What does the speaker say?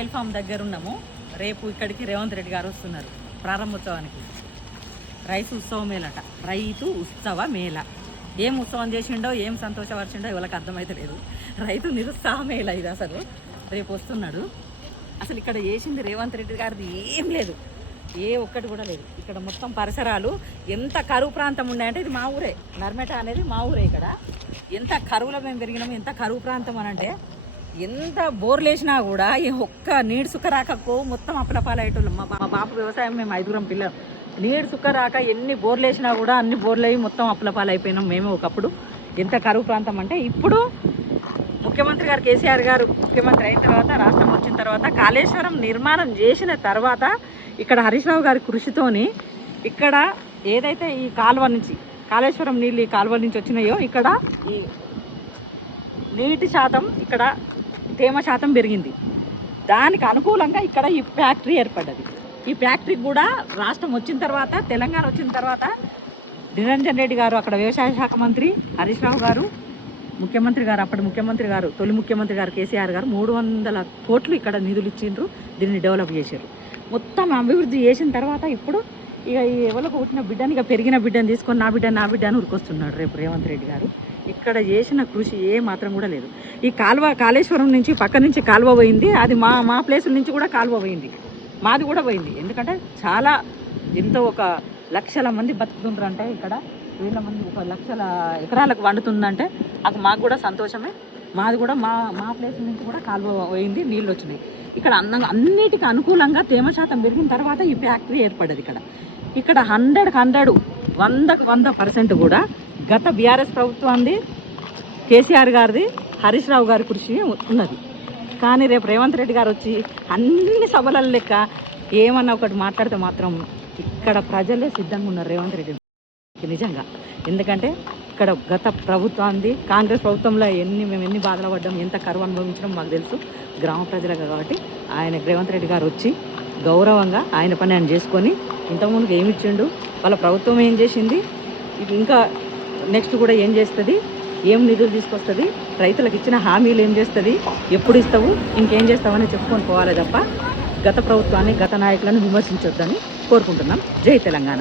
Oil form దగ్గర ఉన్నాము. రేపు ఇక్కడికి రేవంత్ రెడ్డి గారు వస్తున్నారు ప్రారంభోత్సవానికి. రైతు ఉత్సవ మేళట, రైతు ఉత్సవ మేళ. ఏం ఉత్సవం చేసిండో, ఏం సంతోషపరిచిండో ఎవరికి అర్థమైతే లేదు. రైతు నిరుత్సాహ మేళ ఇది. అసలు రేపు వస్తున్నాడు. అసలు ఇక్కడ చేసింది రేవంత్ రెడ్డి గారిది ఏం లేదు, ఏ ఒక్కటి కూడా లేదు. ఇక్కడ మొత్తం పరిసరాలు ఎంత కరువు ప్రాంతం ఉన్నాయంటే, ఇది మా ఊరే, నర్మేట అనేది మా ఊరే. ఇక్కడ ఎంత కరువులో మేము పెరిగినాము, ఎంత కరువు ప్రాంతం అని అంటే, ఎంత బోర్లు వేసినా కూడా ఒక్క నీడు సుక్క రాకకు మొత్తం అప్పలపాలయ్యేటోళ్ళం. మా బాపు వ్యవసాయం, మేము 5 పిల్లలు. నీడు సుక్క రాక ఎన్ని బోర్లు వేసినా కూడా అన్ని బోర్లు అయ్యి మొత్తం అప్పలపాలైపోయినాం మేము ఒకప్పుడు. ఎంత కరువు ప్రాంతం అంటే, ఇప్పుడు ముఖ్యమంత్రి గారు కేసీఆర్ గారు ముఖ్యమంత్రి అయిన తర్వాత, రాష్ట్రం వచ్చిన తర్వాత, కాళేశ్వరం నిర్మాణం చేసిన తర్వాత, ఇక్కడ హరీష్ రావు గారి కృషితోని ఇక్కడ ఏదైతే ఈ కాలువ నుంచి కాళేశ్వరం నీళ్ళు ఈ కాలువ నుంచి వచ్చినాయో, ఇక్కడ ఈ నీటి శాతం, ఇక్కడ తేమ శాతం పెరిగింది. దానికి అనుకూలంగా ఇక్కడ ఈ ఫ్యాక్టరీ ఏర్పడ్డది. ఈ ఫ్యాక్టరీకి కూడా రాష్ట్రం వచ్చిన తర్వాత, తెలంగాణ వచ్చిన తర్వాత నిరంజన్ రెడ్డి గారు, అక్కడ వ్యవసాయ శాఖ మంత్రి హరీష్ రావు గారు, ముఖ్యమంత్రి గారు, అప్పటి ముఖ్యమంత్రి గారు, తొలి ముఖ్యమంత్రి గారు కేసీఆర్ గారు 300 కోట్లు ఇక్కడ నిధులు ఇచ్చిండ్రు. దీన్ని డెవలప్ చేశారు. మొత్తం అభివృద్ధి చేసిన తర్వాత ఇప్పుడు ఇక ఎవరికి పుట్టిన బిడ్డని, ఇక పెరిగిన బిడ్డని తీసుకొని నా బిడ్డ అని ఉరికొస్తున్నాడు రేపు రేవంత్ రెడ్డి గారు. ఇక్కడ చేసిన కృషి ఏ మాత్రం కూడా లేదు. ఈ కాలువ కాళేశ్వరం నుంచి పక్క నుంచి కాలువ పోయింది. అది మా ప్లేసుల నుంచి కూడా కాలువ పోయింది, మాది కూడా పోయింది. ఎందుకంటే చాలా ఎంతో 1 లక్షల మంది బతుకుతుంటారంటే, ఇక్కడ 1000 మంది 1 లక్షల ఎకరాలకు వండుతుందంటే అది మాకు కూడా సంతోషమే. మాది కూడా మా ప్లేస్ నుంచి కూడా కాలువ పోయింది, నీళ్ళు వచ్చినాయి. ఇక్కడ అన్నిటికీ అనుకూలంగా తేమ శాతం పెరిగిన తర్వాత ఈ ఫ్యాక్టరీ ఏర్పడ్డది. ఇక్కడ 100% 100% కూడా గత బీఆర్ఎస్ ప్రభుత్వాన్ని, కేసీఆర్ గారిది, హరీష్ రావు గారి కృషి ఉన్నది. కానీ రేపు రేవంత్ రెడ్డి గారు వచ్చి అన్ని సభల లెక్క ఏమన్నా ఒకటి మాట్లాడితే మాత్రం ఇక్కడ ప్రజలే సిద్ధంగా ఉన్నారు రేవంత్ రెడ్డి నిజంగా. ఎందుకంటే ఇక్కడ గత ప్రభుత్వాన్ని, కాంగ్రెస్ ప్రభుత్వంలో మేము ఎన్ని బాధలు పడ్డాం, ఎంత కరువు అనుభవించడం మాకు తెలుసు, గ్రామ ప్రజలకు. కాబట్టి ఆయన రేవంత్ రెడ్డి గారు వచ్చి గౌరవంగా ఆయన పని ఆయన చేసుకొని, ఇంతకుముందుకు ఏమి ఇచ్చిండు, వాళ్ళ ప్రభుత్వం ఏం చేసింది, ఇంకా నెక్స్ట్ కూడా ఏం చేస్తుంది, ఏం నిధులు తీసుకొస్తుంది, రైతులకు ఇచ్చిన హామీలు ఏం చేస్తుంది, ఎప్పుడు ఇస్తావు, ఇంకేం చేస్తావని చెప్పుకొని పోవాలి తప్ప గత ప్రభుత్వాన్ని, గత నాయకులను విమర్శించొద్దని కోరుకుంటున్నాం. జై తెలంగాణ.